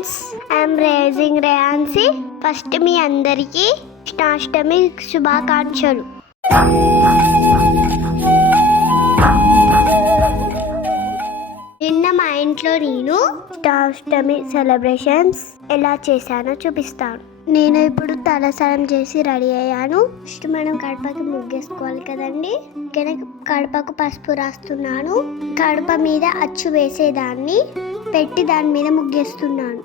Friends, I'm రేజింగ్ రేయాన్సీ. First మీ అందరికీ కృష్ణాష్టమి శుభాకాంక్షలు. నిన్న మా ఇంట్లో నేను కృష్ణాష్టమి సెలబ్రేషన్స్ ఎలా చేశానో చూపిస్తాను. నేను ఇప్పుడు తలస్నానం చేసి రెడీ అయ్యాను. ఫస్ట్ మనం కడపకి ముగ్గేసుకోవాలి కదండి. కడపకు పసుపు రాస్తున్నాను. కడప మీద అచ్చు వేసేదాన్ని పెట్టి దాని మీద ముగ్గేస్తున్నాను.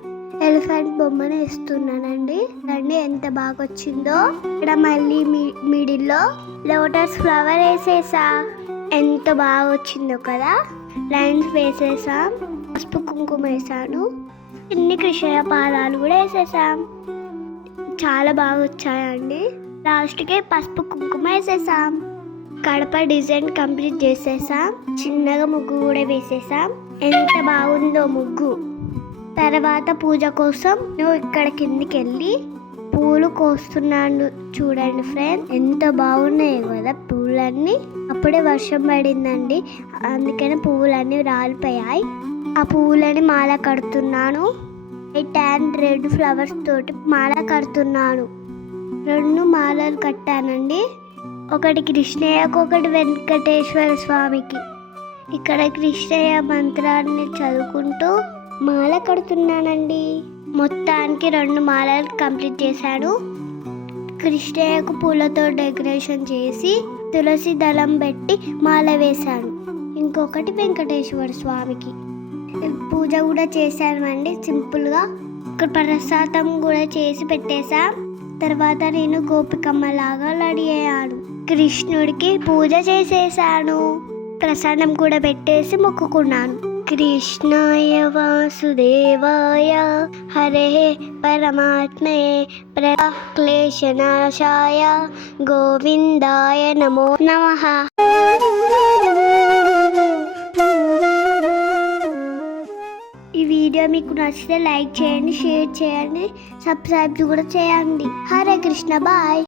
ఎలిఫెంట్ బొమ్మను వేస్తున్నానండి. రండి ఎంత బాగా వచ్చిందో. ఇక్కడ మళ్ళీ మిడిల్లో లోటస్ ఫ్లవర్ వేసేసా. ఎంత బాగా వచ్చిందో కదా. లైన్స్ వేసేసాం. పసుపు కుంకుమ వేసాను. చిన్ని కృష్ణ పాదాలు కూడా వేసేసాం. చాలా బాగా వచ్చాయండి. లాస్ట్కి పసుపు కుంకుమ వేసేసాం. కడప డిజైన్ కంప్లీట్ చేసేసాం. చిన్నగా ముగ్గు కూడా వేసేసాం. ఎంత బాగుందో ముగ్గు. తర్వాత పూజ కోసం నువ్వు ఇక్కడ కిందికి వెళ్ళి పూలు కోస్తున్నాను. చూడండి ఫ్రెండ్స్, ఎంత బాగున్నాయి కదా పూలన్నీ. అప్పుడే వర్షం పడిందండి, అందుకని పువ్వులన్నీ రాలిపోయాయి. ఆ పువ్వులని మాల కడుతున్నాను. వైట్ అండ్ రెడ్ ఫ్లవర్స్ తోటి మాల కడుతున్నాను. 2 మాలలు కట్టానండి. ఒకటి కృష్ణయ్యకు, ఒకటి వెంకటేశ్వర స్వామికి. ఇక్కడ కృష్ణయ్య మంత్రాన్ని చదువుకుంటూ మాల కడుతున్నానండి. మొత్తానికి 2 మాలలు కంప్లీట్ చేశాను. కృష్ణయ్యకు పూలతో డెకరేషన్ చేసి తులసి దళం పెట్టి మాల వేశాను. ఇంకొకటి వెంకటేశ్వర స్వామికి. పూజ కూడా చేశానండి సింపుల్గా. ఇక్కడ ప్రసాదం కూడా చేసి పెట్టేశా. తర్వాత నేను గోపికమ్మలాగా రెడీ అయ్యాను. కృష్ణుడికి పూజ చేసేసాను. ప్రసాదం కూడా పెట్టేసి మొక్కుకున్నాను. కృష్ణాయ వాసుదేవాయ హరే పరమాత్మే క్లేశనాశాయ గోవిందాయ నమో నమః. ఈ వీడియో మీకు నచ్చితే లైక్ చేయండి, షేర్ చేయండి, సబ్స్క్రైబ్ కూడా చేయండి. హరే కృష్ణ, బాయ్.